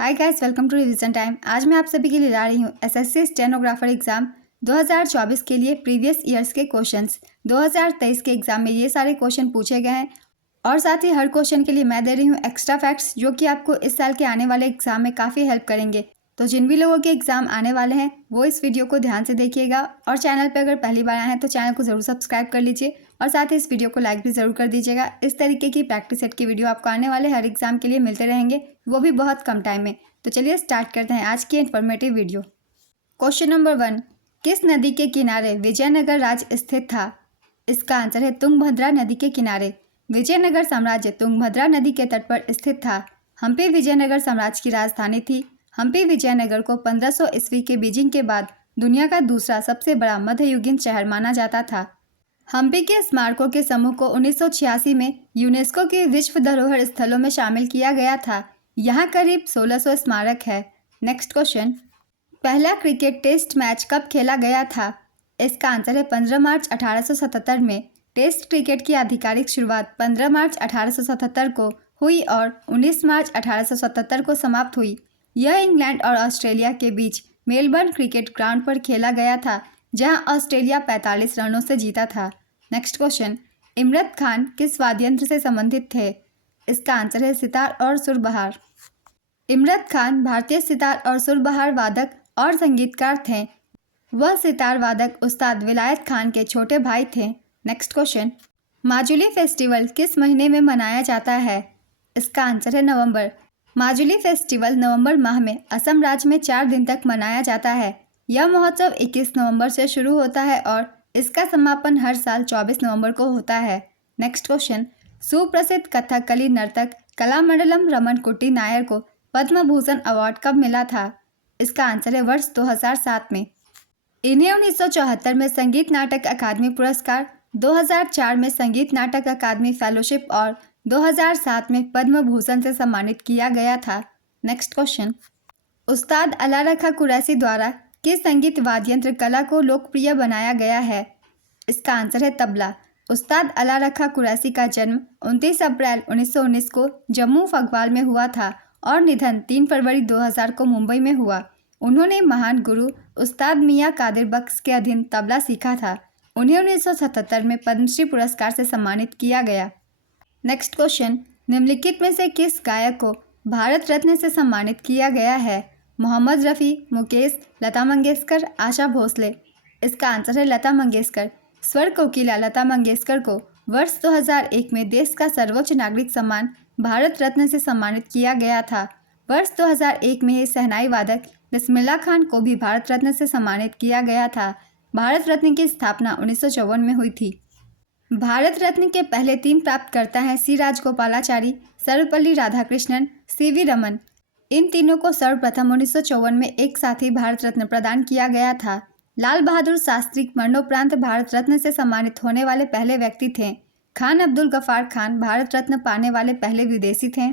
Hi guys, welcome to revision time. आज मैं आप सभी के लिए ला रही हूँ एसएससी स्टेनोग्राफर एग्जाम 2024 के लिए प्रीवियस ईयर्स के क्वेश्चंस। 2023 के एग्जाम में ये सारे क्वेश्चन पूछे गए हैं और साथ ही हर क्वेश्चन के लिए मैं दे रही हूँ एक्स्ट्रा फैक्ट्स जो कि आपको इस साल के आने वाले एग्जाम में काफ़ी हेल्प करेंगे। तो जिन भी लोगों के एग्जाम आने वाले हैं वो इस वीडियो को ध्यान से देखिएगा और चैनल पर अगर पहली बार आए हैं तो चैनल को ज़रूर सब्सक्राइब कर लीजिए और साथ ही इस वीडियो को लाइक भी ज़रूर कर दीजिएगा। इस तरीके की प्रैक्टिस सेट की वीडियो आपको आने वाले हर एग्जाम के लिए मिलते रहेंगे, वो भी बहुत कम टाइम में। तो चलिए स्टार्ट करते हैं आज की इन्फॉर्मेटिव वीडियो। क्वेश्चन नंबर 1, किस नदी के किनारे विजयनगर राज्य स्थित था? इसका आंसर है तुंगभद्रा नदी के किनारे। विजयनगर साम्राज्य तुंगभद्रा नदी के तट पर स्थित था। हम्पी विजयनगर साम्राज्य की राजधानी थी। हम्पी विजयनगर को 1500 ईस्वी के बीजिंग के बाद दुनिया का दूसरा सबसे बड़ा मध्ययुगीन शहर माना जाता था। हम्पी के स्मारकों के समूह को 1986 में यूनेस्को के विश्व धरोहर स्थलों में शामिल किया गया था। यहाँ करीब 1600 स्मारक है। नेक्स्ट क्वेश्चन, पहला क्रिकेट टेस्ट मैच कब खेला गया था? इसका आंसर है 15 मार्च 1877 में। टेस्ट क्रिकेट की आधिकारिक शुरुआत 15 मार्च 1877 को हुई और 19 मार्च 1877 को समाप्त हुई। यह इंग्लैंड और ऑस्ट्रेलिया के बीच मेलबर्न क्रिकेट ग्राउंड पर खेला गया था, जहां ऑस्ट्रेलिया 45 रनों से जीता था। नेक्स्ट क्वेश्चन, इमरत खान किस वाद्य यंत्र से संबंधित थे? इसका आंसर है सितार और सुरबहार। इमरत खान भारतीय सितार और सुरबहार वादक और संगीतकार थे। वह सितार वादक उस्ताद विलायत खान के छोटे भाई थे। नेक्स्ट क्वेश्चन, माजुली फेस्टिवल किस महीने में मनाया जाता है? इसका आंसर है नवंबर। माजुली फेस्टिवल नवंबर माह में असम राज्य में 4 दिन तक मनाया जाता है। यह महोत्सव 21 नवंबर से शुरू होता है और इसका समापन हर साल 24 नवंबर को होता है। नेक्स्ट क्वेश्चन, सुप्रसिद्ध कथकली नर्तक कलामंडलम रमन कुट्टी नायर को पद्म भूषण अवार्ड कब मिला था? इसका आंसर है वर्ष 2007 में। इन्हें 1974 में संगीत नाटक अकादमी पुरस्कार, 2004 में संगीत नाटक अकादमी फेलोशिप और 2007 में पद्म भूषण से सम्मानित किया गया था। नेक्स्ट क्वेश्चन, उस्ताद अला रखा कुरैशी द्वारा किस संगीत वाद्ययंत्र कला को लोकप्रिय बनाया गया है? इसका आंसर है तबला। उस्ताद अला रखा कुरैशी का जन्म 29 अप्रैल 1919 को जम्मू फगवाल में हुआ था और निधन 3 फरवरी 2000 को मुंबई में हुआ। उन्होंने महान गुरु उस्ताद मियां कादिर बख्श के अधीन तबला सीखा था। उन्हें 1977 में पद्मश्री पुरस्कार से सम्मानित किया गया। नेक्स्ट क्वेश्चन, निम्नलिखित में से किस गायक को भारत रत्न से सम्मानित किया गया है? मोहम्मद रफ़ी, मुकेश, लता मंगेशकर, आशा भोसले। इसका आंसर है लता मंगेशकर। स्वर कोकिला लता मंगेशकर को वर्ष 2001 में देश का सर्वोच्च नागरिक सम्मान भारत रत्न से सम्मानित किया गया था। वर्ष 2001 में ही शहनाई वादक बिस्मिल्लाह खान को भी भारत रत्न से सम्मानित किया गया था। भारत रत्न की स्थापना 1954 में हुई थी। भारत रत्न के पहले 3 प्राप्तकर्ता हैं सी राजगोपालाचारी, सर्वपल्ली राधाकृष्णन, सीवी रमन। इन तीनों को सर्वप्रथम 1954 में एक साथ ही भारत रत्न प्रदान किया गया था। लाल बहादुर शास्त्री मरणोपरांत भारत रत्न से सम्मानित होने वाले पहले व्यक्ति थे। खान अब्दुल गफार खान भारत रत्न पाने वाले पहले विदेशी थे।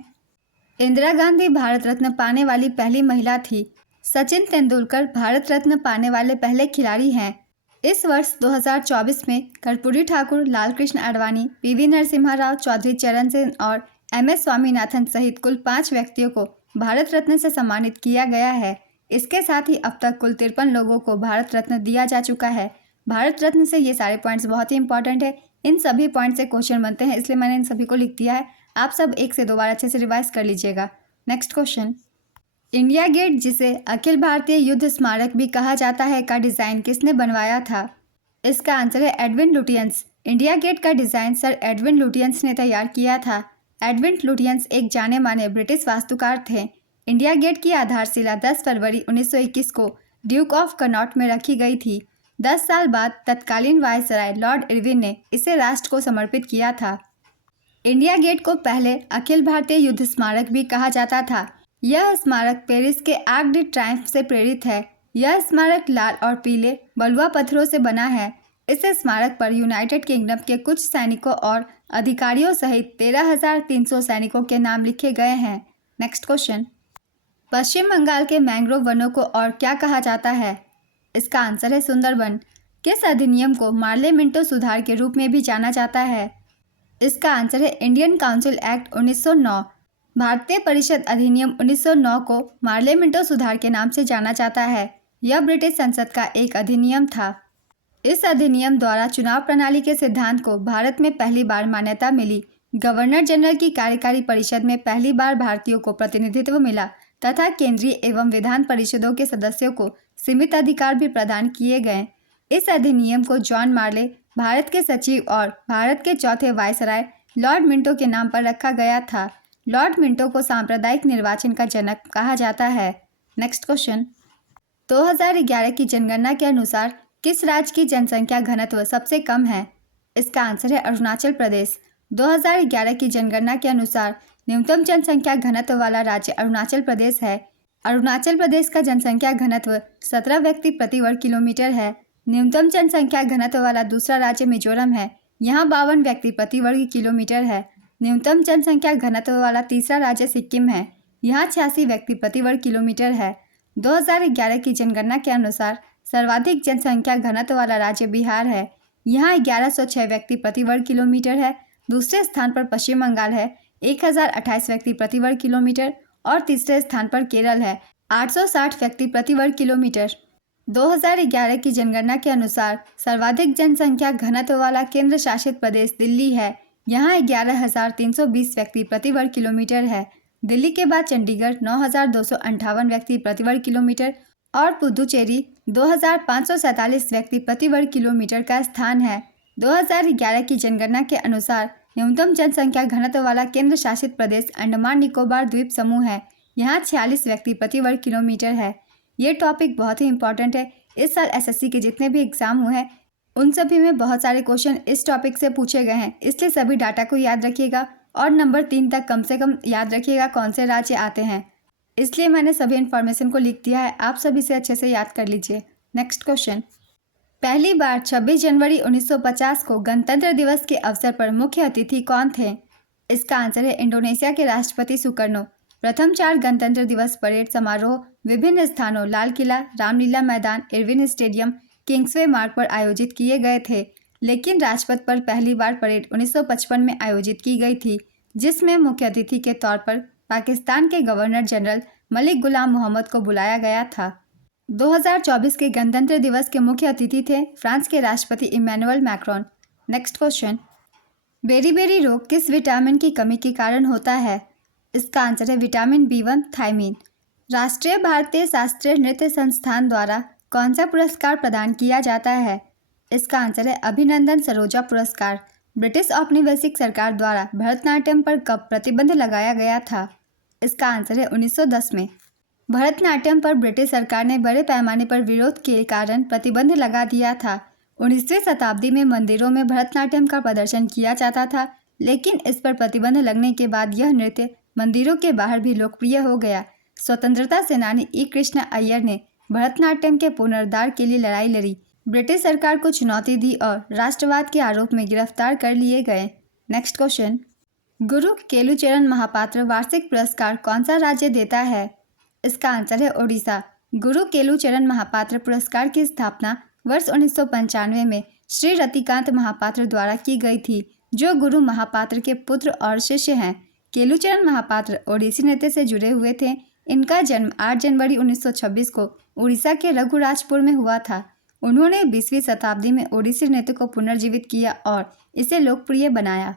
इंदिरा गांधी भारत रत्न पाने वाली पहली महिला थी। सचिन तेंदुलकर भारत रत्न पाने वाले पहले खिलाड़ी हैं। इस वर्ष 2024 में कर्पूरी ठाकुर, लालकृष्ण आडवाणी, पीवी नरसिम्हा राव, चौधरी चरण सिंह और MS स्वामीनाथन सहित कुल 5 व्यक्तियों को भारत रत्न से सम्मानित किया गया है। इसके साथ ही अब तक कुल 53 लोगों को भारत रत्न दिया जा चुका है। भारत रत्न से ये सारे पॉइंट्स बहुत ही इंपॉर्टेंट है। इन सभी पॉइंट से क्वेश्चन बनते हैं, इसलिए मैंने इन सभी को लिख दिया है। आप सब एक से 2 बार अच्छे से रिवाइज कर लीजिएगा। नेक्स्ट क्वेश्चन, इंडिया गेट, जिसे अखिल भारतीय युद्ध स्मारक भी कहा जाता है, का डिज़ाइन किसने बनवाया था? इसका आंसर है एडविन लुटियंस। इंडिया गेट का डिज़ाइन सर एडविन लुटियंस ने तैयार किया था। एडविन लुटियंस एक जाने माने ब्रिटिश वास्तुकार थे। इंडिया गेट की आधारशिला 10 फरवरी 1921 को ड्यूक ऑफ कनॉट में रखी गई थी। 10 साल बाद तत्कालीन वायसराय लॉर्ड इरविन ने इसे राष्ट्र को समर्पित किया था। इंडिया गेट को पहले अखिल भारतीय युद्ध स्मारक भी कहा जाता था। यह स्मारक पेरिस के आर्क डी ट्रायम्फ से प्रेरित है। यह स्मारक लाल और पीले बलुआ पत्थरों से बना है। इस स्मारक पर यूनाइटेड किंगडम के कुछ सैनिकों और अधिकारियों सहित 13,300 सैनिकों के नाम लिखे गए हैं। नेक्स्ट क्वेश्चन, पश्चिम बंगाल के मैंग्रोव वनों को और क्या कहा जाता है? इसका आंसर है सुंदरवन। किस अधिनियम को मार्ले मिंटो सुधार के रूप में भी जाना जाता है? इसका आंसर है इंडियन काउंसिल एक्ट 1909। भारतीय परिषद अधिनियम 1909 को पार्लियामेंटो सुधार के नाम से जाना जाता है। यह ब्रिटिश संसद का एक अधिनियम था। इस अधिनियम द्वारा चुनाव प्रणाली के सिद्धांत को भारत में पहली बार मान्यता मिली। गवर्नर जनरल की कार्यकारी परिषद में पहली बार भारतीयों को प्रतिनिधित्व मिला तथा केंद्रीय एवं विधान परिषदों के सदस्यों को सीमित अधिकार भी प्रदान किए गए। इस अधिनियम को जॉन मार्ले, भारत के सचिव और भारत के चौथे वायसराय लॉर्ड मिंटो के नाम पर रखा गया था। लॉर्ड मिंटो को सांप्रदायिक निर्वाचन का जनक कहा जाता है। नेक्स्ट क्वेश्चन, 2011 की जनगणना के अनुसार किस राज्य की जनसंख्या घनत्व सबसे कम है? इसका आंसर है अरुणाचल प्रदेश। 2011 की जनगणना के अनुसार न्यूनतम जनसंख्या घनत्व वाला राज्य अरुणाचल प्रदेश है। अरुणाचल प्रदेश का जनसंख्या घनत्व 17 व्यक्ति प्रति वर्ग किलोमीटर है। न्यूनतम जनसंख्या घनत्व वाला दूसरा राज्य मिजोरम है। यहाँ 52 व्यक्ति प्रति वर्ग किलोमीटर है। न्यूनतम जनसंख्या घनत्व वाला तीसरा राज्य सिक्किम है। यहाँ 86 व्यक्ति प्रति वर्ग किलोमीटर है। 2011 की जनगणना के अनुसार सर्वाधिक जनसंख्या घनत्व वाला राज्य बिहार है। यहाँ 1106 व्यक्ति प्रति वर्ग किलोमीटर है। दूसरे स्थान पर पश्चिम बंगाल है, 1028 व्यक्ति प्रति वर्ग किलोमीटर और तीसरे स्थान पर केरल है, 860 व्यक्ति प्रति वर्ग किलोमीटर। 2011 की जनगणना के अनुसार सर्वाधिक जनसंख्या घनत्व वाला केंद्र शासित प्रदेश दिल्ली है। यहाँ 11,320 व्यक्ति प्रति वर्ग किलोमीटर है। दिल्ली के बाद चंडीगढ़ 9,258 व्यक्ति प्रति वर्ग किलोमीटर और पुदुचेरी 2,547 व्यक्ति प्रति वर्ग किलोमीटर का स्थान है। 2011 की जनगणना के अनुसार न्यूनतम जनसंख्या घनत्व वाला केंद्र शासित प्रदेश अंडमान निकोबार द्वीप समूह है। यहाँ 46 व्यक्ति प्रति वर्ग किलोमीटर है। ये टॉपिक बहुत ही इंपॉर्टेंट है। इस साल एसएससी के जितने भी एग्जाम हुए हैं उन सभी में बहुत सारे क्वेश्चन इस टॉपिक से पूछे गए हैं, इसलिए सभी डाटा को याद रखिएगा और नंबर 3 तक कम से कम याद रखिएगा कौन से राज्य आते हैं। इसलिए मैंने सभी इन्फॉर्मेशन को लिख दिया है, आप सभी से अच्छे से याद कर लीजिए। नेक्स्ट क्वेश्चन, पहली बार 26 जनवरी 1950 को गणतंत्र दिवस के अवसर पर मुख्य अतिथि कौन थे? इसका आंसर है इंडोनेशिया के राष्ट्रपति सुकर्नो। प्रथम 4 गणतंत्र दिवस परेड समारोह विभिन्न स्थानों लाल किला, रामलीला मैदान, इरविन स्टेडियम, किंग्सवे मार्ग पर आयोजित किए गए थे, लेकिन राजपथ पर पहली बार परेड 1955 में आयोजित की गई थी, जिसमें मुख्य अतिथि के तौर पर पाकिस्तान के गवर्नर जनरल मलिक गुलाम मोहम्मद को बुलाया गया था। 2024 के गणतंत्र दिवस के मुख्य अतिथि थे फ्रांस के राष्ट्रपति Emmanuel Macron. Next question, beriberi रोग किस विटामिन की कमी के कारण होता है? इसका आंसर है विटामिन B1 थायमीन। राष्ट्रीय भारतीय शास्त्रीय नृत्य संस्थान द्वारा कौन सा पुरस्कार प्रदान किया जाता है? इसका आंसर है अभिनंदन सरोजा पुरस्कार। ब्रिटिश औपनिवेशिक सरकार द्वारा भरतनाट्यम पर कब प्रतिबंध लगाया गया था? इसका आंसर है 1910 में। भरतनाट्यम पर ब्रिटिश सरकार ने बड़े पैमाने पर विरोध के कारण प्रतिबंध लगा दिया था। 19वीं शताब्दी में मंदिरों में भरतनाट्यम का प्रदर्शन किया जाता था, लेकिन इस पर प्रतिबंध लगने के बाद यह नृत्य मंदिरों के बाहर भी लोकप्रिय हो गया। स्वतंत्रता सेनानी ई कृष्ण अय्यर ने भरतनाट्यम के पुनरुद्धार के लिए लड़ाई लड़ी। ब्रिटिश सरकार को चुनौती दी और राष्ट्रवाद के आरोप में गिरफ्तार कर लिए गए। नेक्स्ट क्वेश्चन, गुरु केलुचरण महापात्र वार्षिक पुरस्कार कौन सा राज्य देता है? इसका आंसर है ओडिशा। गुरु केलुचरण महापात्र पुरस्कार की स्थापना वर्ष 1995 में श्री रतिकांत महापात्र द्वारा की गई थी, जो गुरु महापात्र के पुत्र और शिष्य हैं। केलुचरण महापात्र ओडिसी नृत्य से जुड़े हुए थे। इनका जन्म 8 जनवरी 1926 को उड़ीसा के रघुराजपुर में हुआ था। उन्होंने 20वीं शताब्दी में ओडिसी नृत्य को पुनर्जीवित किया और इसे लोकप्रिय बनाया।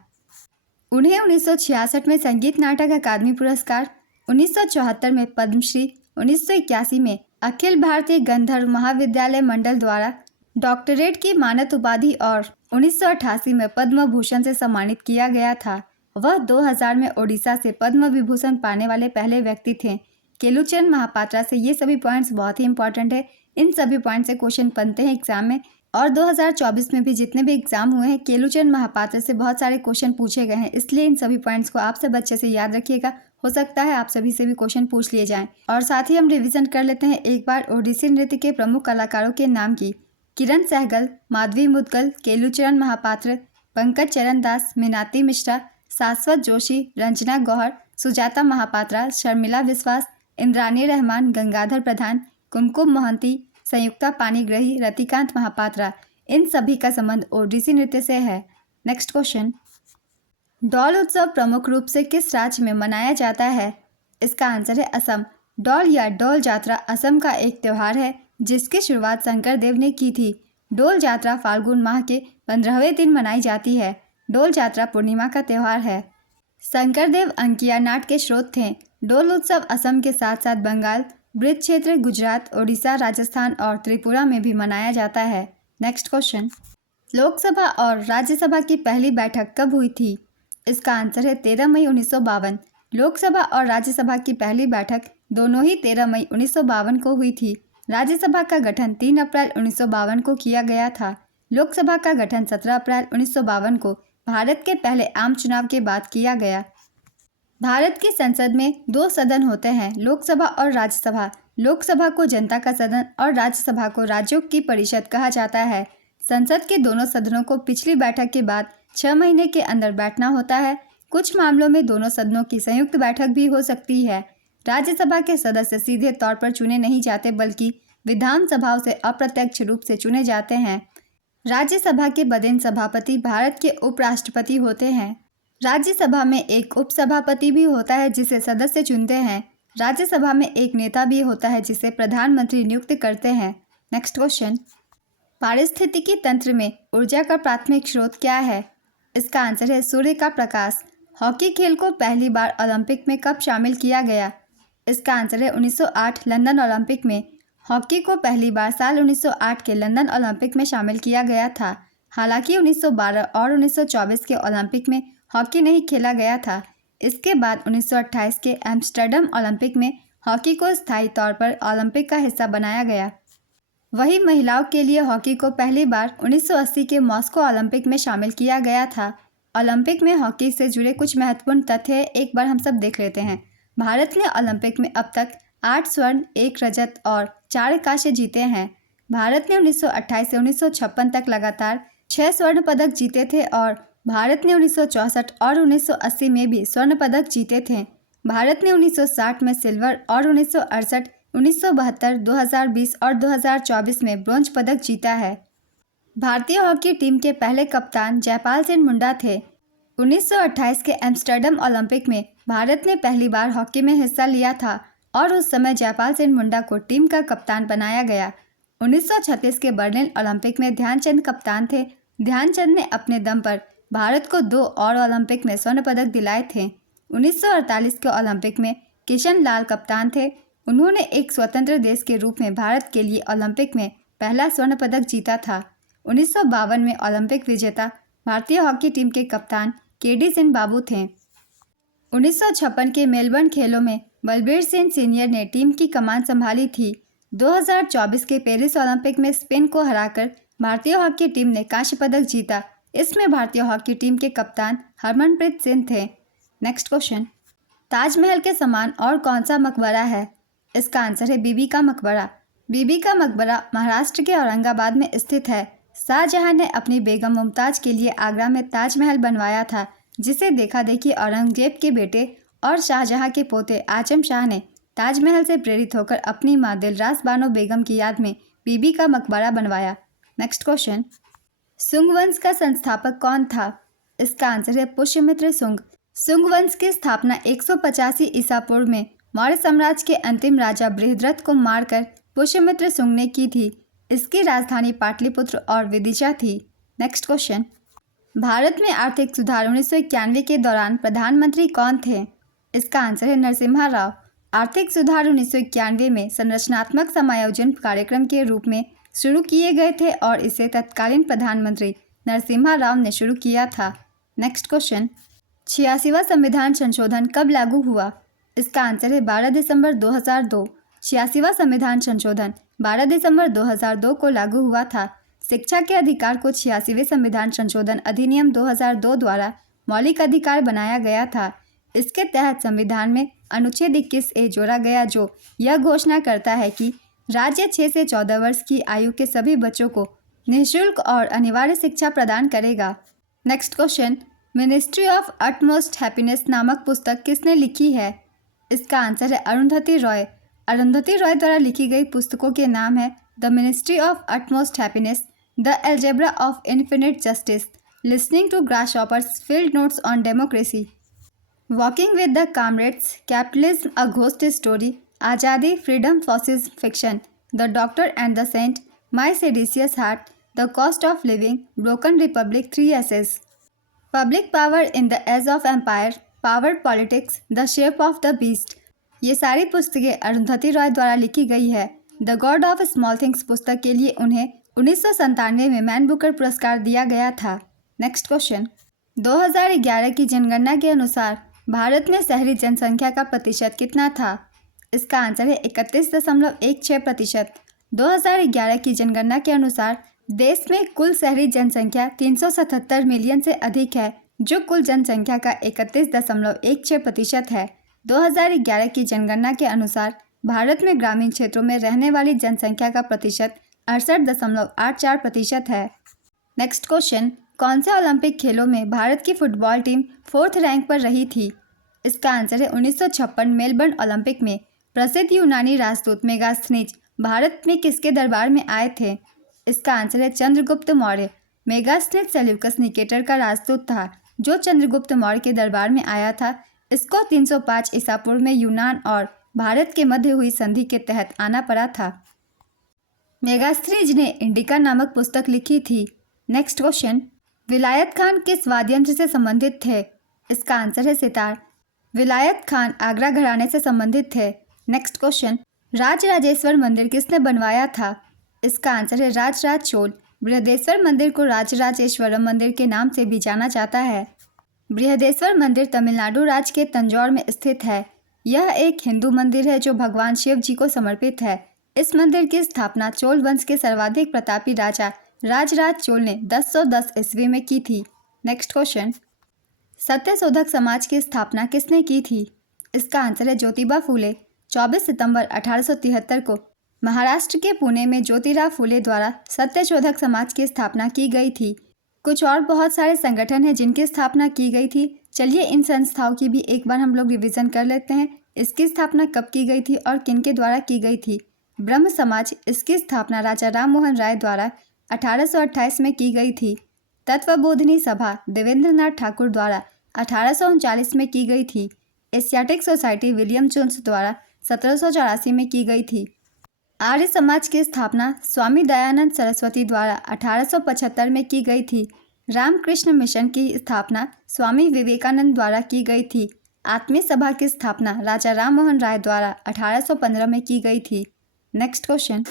उन्हें 1966 में संगीत नाटक अकादमी पुरस्कार, 1974 में पद्मश्री, 1981 में अखिल भारतीय गंधर्व महाविद्यालय मंडल द्वारा डॉक्टरेट की मानद उपाधि और 1988 में पद्म भूषण से सम्मानित किया गया था। वह 2000 में ओडिशा से पद्म विभूषण पाने वाले पहले व्यक्ति थे। केलुचरण महापात्रा से ये सभी पॉइंट्स बहुत ही इंपॉर्टेंट है। इन सभी पॉइंट से क्वेश्चन बनते हैं एग्जाम में, और 2024 में भी जितने भी एग्जाम हुए हैं केलुचरण महापात्र से बहुत सारे क्वेश्चन पूछे गए हैं, इसलिए इन सभी पॉइंट्स को आप सब अच्छे से याद रखिएगा। हो सकता है आप सभी से भी क्वेश्चन पूछ लिए जाएं। और साथ ही हम रिवीजन कर लेते हैं एक बार ओडिसी नृत्य के प्रमुख कलाकारों के नाम की। किरण सहगल, माधवी मुदगल, केलुचरण महापात्र, पंकज चरण दास, मीनाती मिश्रा, शाश्वत जोशी, रंजना गौहर, सुजाता महापात्रा, शर्मिला विश्वास, इंद्रानी रहमान, गंगाधर प्रधान, कुमकुम मोहंती, संयुक्ता पानीग्रही, रतिकांत महापात्रा, इन सभी का संबंध ओडिसी नृत्य से है। नेक्स्ट क्वेश्चन, डोल उत्सव प्रमुख रूप से किस राज्य में मनाया जाता है? इसका आंसर है असम। डोल या डोल जात्रा असम का एक त्यौहार है जिसकी शुरुआत शंकर देव ने की थी। डोल जात्रा फाल्गुन माह के 15वें दिन मनाई जाती है। डोल जात्रा पूर्णिमा का त्यौहार है। शंकर देव अंकिया नाट के स्रोत थे। डोल उत्सव असम के साथ साथ बंगाल, ब्रज क्षेत्र, गुजरात, ओडिशा, राजस्थान और त्रिपुरा में भी मनाया जाता है। नेक्स्ट क्वेश्चन, लोकसभा और राज्यसभा की पहली बैठक कब हुई थी? इसका आंसर है 13 मई 1952। लोकसभा और राज्यसभा की पहली बैठक दोनों ही 13 मई 1952 को हुई थी। राज्यसभा का गठन 3 अप्रैल 1952 को किया गया था। लोकसभा का गठन 17 अप्रैल 1952 को भारत के पहले आम चुनाव के बाद किया गया। भारत की संसद में 2 सदन होते हैं, लोकसभा और राज्यसभा। लोकसभा को जनता का सदन और राज्यसभा को राज्यों की परिषद कहा जाता है। संसद के दोनों सदनों को पिछली बैठक के बाद 6 महीने के अंदर बैठना होता है। कुछ मामलों में दोनों सदनों की संयुक्त बैठक भी हो सकती है। राज्यसभा के सदस्य सीधे तौर पर चुने नहीं जाते बल्कि विधानसभाओं से अप्रत्यक्ष रूप से चुने जाते हैं। राज्यसभा के बदेन सभापति भारत के उपराष्ट्रपति होते हैं। राज्यसभा में एक उपसभापति भी होता है जिसे सदस्य चुनते हैं। राज्यसभा में एक नेता भी होता है जिसे प्रधानमंत्री नियुक्त करते हैं। नेक्स्ट क्वेश्चन, पारिस्थितिकी तंत्र में ऊर्जा का प्राथमिक स्रोत क्या है? इसका आंसर है सूर्य का प्रकाश। हॉकी खेल को पहली बार ओलंपिक में कब शामिल किया गया? इसका आंसर है 1908 लंदन ओलंपिक में। हॉकी को पहली बार साल 1908 के लंदन ओलंपिक में शामिल किया गया था। हालांकि 1912 और 1924 के ओलंपिक में हॉकी नहीं खेला गया था। इसके बाद 1928 के एम्स्टर्डम ओलंपिक में हॉकी को स्थायी तौर पर ओलंपिक का हिस्सा बनाया गया। वहीं महिलाओं के लिए हॉकी को पहली बार 1980 के मॉस्को ओलंपिक में शामिल किया गया था। ओलंपिक में हॉकी से जुड़े कुछ महत्वपूर्ण तथ्य एक बार हम सब देख लेते हैं। भारत ने ओलंपिक में अब तक 8 स्वर्ण, 1 रजत और 4 कांस्य जीते हैं। भारत ने 1928 से 1956 तक लगातार 6 स्वर्ण पदक जीते थे और भारत ने 1964 और 1980 में भी स्वर्ण पदक जीते थे। भारत ने 1960 में सिल्वर और 1968, 1972, 2020 और 2024 में ब्रॉन्ज पदक जीता है। भारतीय हॉकी टीम के पहले कप्तान जयपाल सिंह मुंडा थे। 1928 के एम्स्टर्डम ओलंपिक में भारत ने पहली बार हॉकी में हिस्सा लिया था और उस समय जयपाल सिंह मुंडा को टीम का कप्तान बनाया गया। 1936 के बर्लिन ओलंपिक में ध्यानचंद कप्तान थे। ध्यानचंद ने अपने दम पर भारत को 2 और ओलंपिक में स्वर्ण पदक दिलाए थे। 1948 के ओलंपिक में किशन लाल कप्तान थे। उन्होंने एक स्वतंत्र देश के रूप में भारत के लिए ओलंपिक में पहला स्वर्ण पदक जीता था। 1952 में ओलंपिक विजेता भारतीय हॉकी टीम के कप्तान केडी सिंह बाबू थे। 1956 के मेलबर्न खेलों में बलबीर सिंह सीनियर ने टीम की कमान संभाली थी। 2024 के पेरिस ओलंपिक में स्पेन को हराकर भारतीय हॉकी टीम ने कांस्य पदक जीता। इसमें भारतीय हॉकी टीम के कप्तान हरमनप्रीत सिंह थे। नेक्स्ट क्वेश्चन, ताजमहल के समान और कौन सा मकबरा है? इसका आंसर है बीबी का मकबरा। बीबी का मकबरा महाराष्ट्र के औरंगाबाद में स्थित है। शाहजहां ने अपनी बेगम मुमताज के लिए आगरा में ताजमहल बनवाया था, जिसे देखा देखी औरंगजेब के बेटे और शाहजहां के पोते आजम शाह ने ताजमहल से प्रेरित होकर अपनी मां दिलरास बानो बेगम की याद में बीबी का मकबरा बनवाया। नेक्स्ट क्वेश्चन, सुंग वंश का संस्थापक कौन था? इसका आंसर है पुष्यमित्र सुंग। सुंग वंश की स्थापना 185 ईसा पूर्व में मौर्य साम्राज्य के अंतिम राजा बृहद्रथ को मारकर पुष्यमित्र सुंग ने की थी। इसकी राजधानी पाटलिपुत्र और विदिशा थी। नेक्स्ट क्वेश्चन, भारत में आर्थिक सुधार 1991 के दौरान प्रधानमंत्री कौन थे? इसका आंसर है नरसिम्हा राव। आर्थिक सुधार 1991 में संरचनात्मक समायोजन कार्यक्रम के रूप में शुरू किए गए थे और इसे तत्कालीन प्रधानमंत्री नरसिम्हा राव ने शुरू किया था। नेक्स्ट क्वेश्चन, 86वां संविधान संशोधन कब लागू हुआ? इसका आंसर है 12 दिसंबर 2002। 86वां संविधान संशोधन 12 दिसंबर 2002 को लागू हुआ था। शिक्षा के अधिकार को 86वें संविधान संशोधन अधिनियम 2002 द्वारा मौलिक अधिकार बनाया गया था। इसके तहत संविधान में अनुच्छेद 21A जोड़ा गया, जो यह घोषणा करता है कि राज्य 6 से 14 वर्ष की आयु के सभी बच्चों को निःशुल्क और अनिवार्य शिक्षा प्रदान करेगा। Next question, ministry of utmost happiness नामक पुस्तक किसने लिखी है? इसका आंसर है अरुंधति रॉय। अरुंधति रॉय द्वारा लिखी गई पुस्तकों के नाम है the ministry of utmost happiness, the algebra of infinite justice Listening to Grasshoppers Field Notes on Democracy. Walking with the Comrades, Capitalism a Ghost Story, Azadi, Freedom Forces Fiction, The Doctor and the Saint, My Seditious Heart, The Cost of Living, Broken Republic 3 Essays. Public Power in the Age of Empire, Power Politics, The Shape of the Beast. ये सारी पुस्तकें अरुंधति रॉय द्वारा लिखी गई है। The God of small things पुस्तक के लिए उन्हें 1997 में मैन बुकर पुरस्कार दिया गया था। नेक्स्ट क्वेश्चन, 2011 की जनगणना के अनुसार भारत में शहरी जनसंख्या का प्रतिशत कितना था? इसका आंसर है 31.16%। 2011 की जनगणना के अनुसार देश में कुल शहरी जनसंख्या 377 मिलियन से अधिक है, जो कुल जनसंख्या का 31.16% है। 2011 की जनगणना के अनुसार भारत में ग्रामीण क्षेत्रों में रहने वाली जनसंख्या का प्रतिशत 68.84% है। नेक्स्ट क्वेश्चन, कौन से ओलंपिक खेलों में भारत की फुटबॉल टीम 4th रैंक पर रही थी? इसका आंसर है 1956 मेलबर्न ओलंपिक में। प्रसिद्ध यूनानी राजदूत मेगास्थनीज भारत में किसके दरबार में आए थे? इसका आंसर है Chandragupta Maurya. Megasthenes Seleucus Nicator का राजदूत था, जो चंद्रगुप्त मौर्य के दरबार में आया था। इसको 305 ईसा पूर्व में यूनान और भारत के मध्य हुई संधि के तहत आना पड़ा था। मेगास्थनीज ने इंडिका नामक पुस्तक लिखी थी। नेक्स्ट क्वेश्चन, विलायत खान किस वाद्ययंत्र से संबंधित थे? इसका आंसर है सितार। विलायत खान आगरा घराने से संबंधित थे। नेक्स्ट क्वेश्चन, राजराजेश्वर मंदिर किसने बनवाया था? इसका आंसर है राजराज चोल। बृहदेश्वर मंदिर को राजराजेश्वरम मंदिर के नाम से भी जाना जाता है। बृहदेश्वर मंदिर तमिलनाडु राज्य के तंजौर में स्थित है। यह एक हिंदू मंदिर है जो भगवान शिव जी को समर्पित है। इस मंदिर की स्थापना चोल वंश के सर्वाधिक प्रतापी राजा राजराज चोल ने 1010 ईस्वी में की थी। नेक्स्ट क्वेश्चन, सत्यशोधक समाज की स्थापना किसने की थी? इसका आंसर है ज्योतिबा फूले। 24 सितंबर 1873 को महाराष्ट्र के पुणे में ज्योतिराव फूले द्वारा सत्यशोधक समाज की स्थापना की गई थी। कुछ और बहुत सारे संगठन हैं जिनकी स्थापना की गई थी। चलिए इन संस्थाओं की भी एक बार हम लोग रिवीजन कर लेते हैं। इसकी स्थापना कब की गई थी और किन के द्वारा की गई थी? ब्रह्म समाज, इसकी स्थापना राजा राम मोहन राय द्वारा 1828 में की गई थी। तत्वबोधिनी सभा देवेंद्रनाथ ठाकुर द्वारा 1839 में की गई थी। एशियाटिक सोसाइटी विलियम जोन्स द्वारा 1784 में की गई थी। आर्य समाज की स्थापना स्वामी दयानंद सरस्वती द्वारा 1875 में की गई थी। रामकृष्ण मिशन की स्थापना स्वामी विवेकानंद द्वारा की गई थी। आत्मीय सभा की स्थापना राजा राम मोहन राय द्वारा 1815 में की गई थी। नेक्स्ट क्वेश्चन,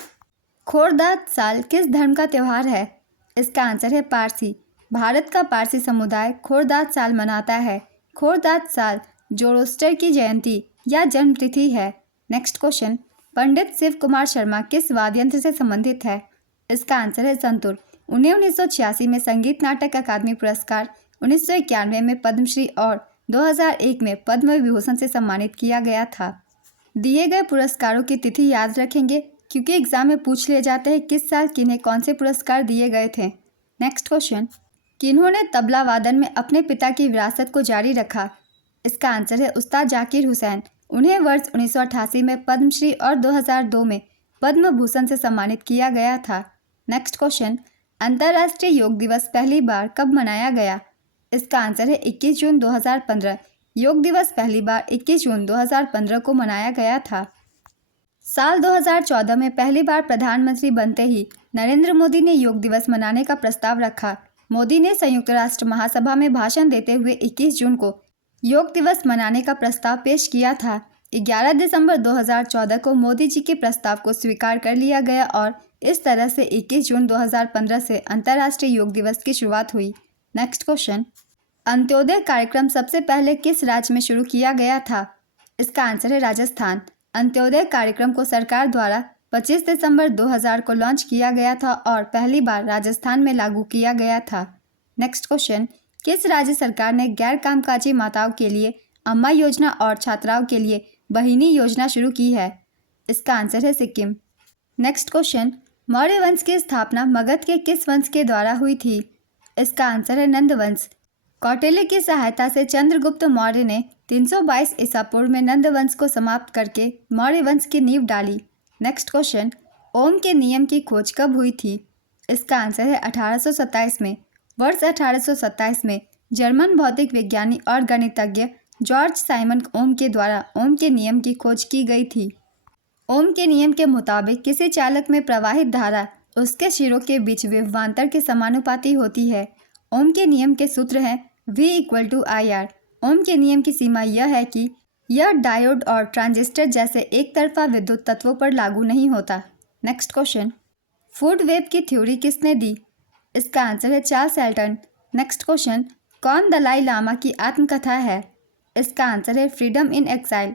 खोरदाद साल किस धर्म का त्यौहार है? इसका आंसर है पारसी। भारत का पारसी समुदाय खोरदाद साल मनाता है। खोरदाद साल जोरोस्टर की जयंती या जन्मतिथि है। नेक्स्ट क्वेश्चन, पंडित शिव कुमार शर्मा किस वाद्ययंत्र से संबंधित है? इसका आंसर है संतूर। उन्हें 1986 में संगीत नाटक अकादमी पुरस्कार, 1991 में पद्मश्री और 2001 में पद्म विभूषण से सम्मानित किया गया था। दिए गए पुरस्कारों की तिथि याद रखेंगे क्योंकि एग्जाम में पूछ लिए जाते हैं किस साल किन्हें कौन से पुरस्कार दिए गए थे। नेक्स्ट क्वेश्चन, किन्होंने तबला वादन में अपने पिता की विरासत को जारी रखा? इसका आंसर है उस्ताद जाकिर हुसैन। उन्हें वर्ष 1988 में पद्मश्री और 2002 में पद्म भूषण से सम्मानित किया गया था। नेक्स्ट क्वेश्चन, अंतर्राष्ट्रीय योग दिवस पहली बार कब मनाया गया? इसका आंसर है 21 जून 2015। योग दिवस पहली बार 21 जून 2015 को मनाया गया था। साल 2014 में पहली बार प्रधानमंत्री बनते ही नरेंद्र मोदी ने योग दिवस मनाने का प्रस्ताव रखा। मोदी ने संयुक्त राष्ट्र महासभा में भाषण देते हुए 21 जून को योग दिवस मनाने का प्रस्ताव पेश किया था। 11 दिसंबर 2014 को मोदी जी के प्रस्ताव को स्वीकार कर लिया गया और इस तरह से 21 जून 2015 से अंतर्राष्ट्रीय योग दिवस की शुरुआत हुई। नेक्स्ट क्वेश्चन, अंत्योदय कार्यक्रम सबसे पहले किस राज्य में शुरू किया गया था? इसका आंसर है राजस्थान। अंत्योदय कार्यक्रम को सरकार द्वारा 25 दिसंबर 2000 को लॉन्च किया गया था और पहली बार राजस्थान में लागू किया गया था। नेक्स्ट क्वेश्चन, किस राज्य सरकार ने गैर कामकाजी माताओं के लिए अम्मा योजना और छात्राओं के लिए बहिनी योजना शुरू की है? इसका आंसर है सिक्किम। नेक्स्ट क्वेश्चन, मौर्य वंश की स्थापना मगध के किस वंश के द्वारा हुई थी? इसका आंसर है नंद वंश। कौटिल्य की सहायता से चंद्रगुप्त मौर्य ने 322 ईसा पूर्व में नंद वंश को समाप्त करके मौर्य वंश की नींव डाली। नेक्स्ट क्वेश्चन, ओम के नियम की खोज कब हुई थी? इसका आंसर है 1827 में। वर्ष 1827 में जर्मन भौतिक विज्ञानी और गणितज्ञ जॉर्ज साइमन ओम के द्वारा ओम के नियम की खोज की गई थी। ओम के नियम के मुताबिक किसी चालक में प्रवाहित धारा उसके शिरों के बीच विभवांतर के समानुपाती होती है। ओम के नियम के सूत्र हैं V=IR। ओम के नियम की सीमा यह है कि यह डायोड और ट्रांजिस्टर जैसे एक तरफा विद्युत तत्वों पर लागू नहीं होता। नेक्स्ट क्वेश्चन, फूड वेब की थ्योरी किसने दी? इसका आंसर है चार्ल्स एल्टन। नेक्स्ट क्वेश्चन, कौन दलाई लामा की आत्मकथा है? इसका आंसर है Freedom in Exile.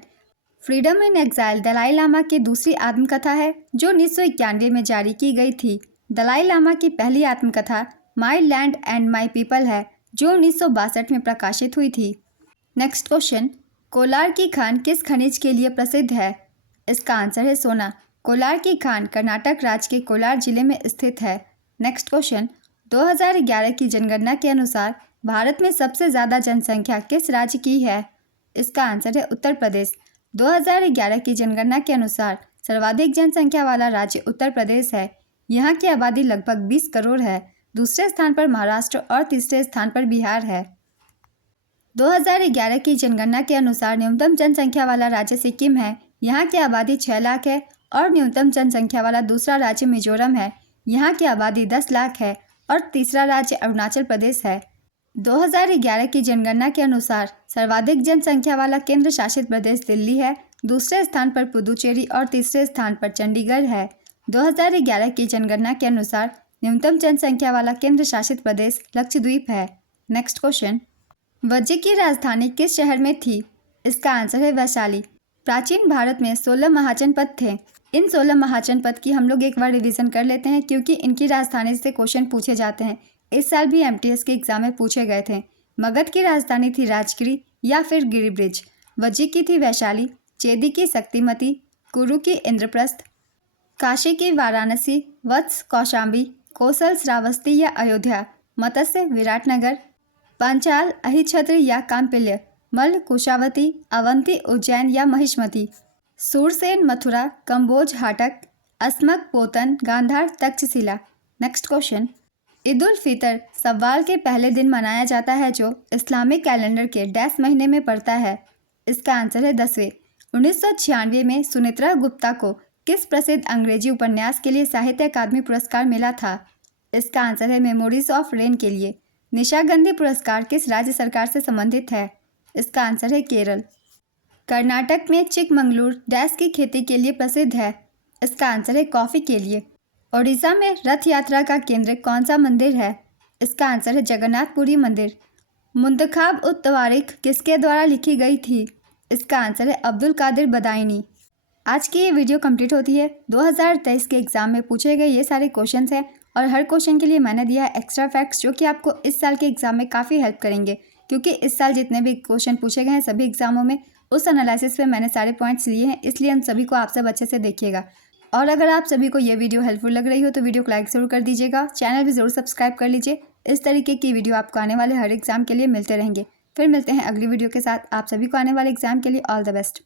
Freedom in Exile Dalai Lama की दूसरी आत्मकथा है जो 1991 में जारी की गई थी। दलाई लामा की पहली आत्मकथा माई लैंड एंड माई पीपल है जो 1962 में प्रकाशित हुई थी। नेक्स्ट क्वेश्चन, कोलार की खान किस खनिज के लिए प्रसिद्ध है? इसका आंसर है सोना। कोलार की खान कर्नाटक राज्य के कोलार जिले में स्थित है। नेक्स्ट क्वेश्चन, 2011 की जनगणना के अनुसार भारत में सबसे ज़्यादा जनसंख्या किस राज्य की है? इसका आंसर है उत्तर प्रदेश। 2011 की जनगणना के अनुसार सर्वाधिक जनसंख्या वाला राज्य उत्तर प्रदेश है। यहाँ की आबादी लगभग 20 करोड़ है। दूसरे स्थान पर महाराष्ट्र और तीसरे स्थान पर बिहार है। 2011 की जनगणना के अनुसार न्यूनतम जनसंख्या वाला राज्य सिक्किम है। यहाँ की आबादी 6 लाख है और न्यूनतम जनसंख्या वाला दूसरा राज्य मिजोरम है। यहाँ की आबादी 10 लाख है और तीसरा राज्य अरुणाचल प्रदेश है। 2011 की जनगणना के अनुसार सर्वाधिक जनसंख्या वाला केंद्र शासित प्रदेश दिल्ली है। दूसरे स्थान पर पुदुचेरी और तीसरे स्थान पर चंडीगढ़ है। 2011 की जनगणना के अनुसार न्यूनतम जनसंख्या वाला केंद्र शासित प्रदेश लक्षद्वीप है। नेक्स्ट क्वेश्चन, वज्र की राजधानी किस शहर में थी? इसका आंसर है वैशाली। प्राचीन भारत में 16 महाजनपद थे। इन 16 महाजनपद की हम लोग एक बार रिवीजन कर लेते हैं क्योंकि इनकी राजधानी से क्वेश्चन पूछे जाते हैं। इस साल भी एमटीएस के एग्जाम में पूछे गए थे। मगध की राजधानी थी राजगिरी या फिर गिरिब्रिज। वज्र की थी वैशाली। चेदी की शक्तिमती। कुरु की इंद्रप्रस्थ। काशी की वाराणसी। वत्स कौशाम्बी। कोसल श्रावस्ती या अयोध्या। मत्स्य विराटनगर। पांचाल अहिछत्र या कांपिल्य। मल्ल कुशावती। अवंती उज्जैन या महिष्मती। सूरसेन मथुरा। कंबोज हाटक। अस्मक पोतन गांधार तक्षशिला। नेक्स्ट क्वेश्चन, ईद उल फितर सव्वाल के पहले दिन मनाया जाता है जो इस्लामिक कैलेंडर के डैश महीने में पड़ता है। इसका आंसर है 10वें। 1996 में सुनेत्रा गुप्ता को किस प्रसिद्ध अंग्रेजी उपन्यास के लिए साहित्य अकादमी पुरस्कार मिला था? इसका आंसर है मेमोरीज ऑफ रेन के लिए। निशागंधी पुरस्कार किस राज्य सरकार से संबंधित है? इसका आंसर है केरल। कर्नाटक में चिकमंगलूर डैश की खेती के लिए प्रसिद्ध है। इसका आंसर है कॉफ़ी के लिए। ओडिशा में रथ यात्रा का केंद्र कौन सा मंदिर है? इसका आंसर है जगन्नाथपुरी मंदिर। मुंतखाब उत तवारीख किसके द्वारा लिखी गई थी? इसका आंसर है अब्दुल कादिर बदायनी। आज की ये वीडियो कंप्लीट होती है। 2023 के एग्ज़ाम में पूछे गए ये सारे क्वेश्चंस हैं और हर क्वेश्चन के लिए मैंने दिया है एक्स्ट्रा फैक्ट्स जो कि आपको इस साल के एग्ज़ाम में काफ़ी हेल्प करेंगे क्योंकि इस साल जितने भी क्वेश्चन पूछे गए हैं सभी एग्जामों में उस एनालिसिस पे मैंने सारे पॉइंट्स लिए हैं, इसलिए उन सभी को आप सब अच्छे से देखिएगा। और अगर आप सभी को ये वीडियो हेल्पफुल लग रही हो तो वीडियो को लाइक ज़रूर कर दीजिएगा, चैनल भी ज़रूर सब्सक्राइब कर लीजिए। इस तरीके की वीडियो आपको आने वाले हर एग्ज़ाम के लिए मिलते रहेंगे। फिर मिलते हैं अगली वीडियो के साथ। आप सभी को आने वाले एग्ज़ाम के लिए ऑल द बेस्ट।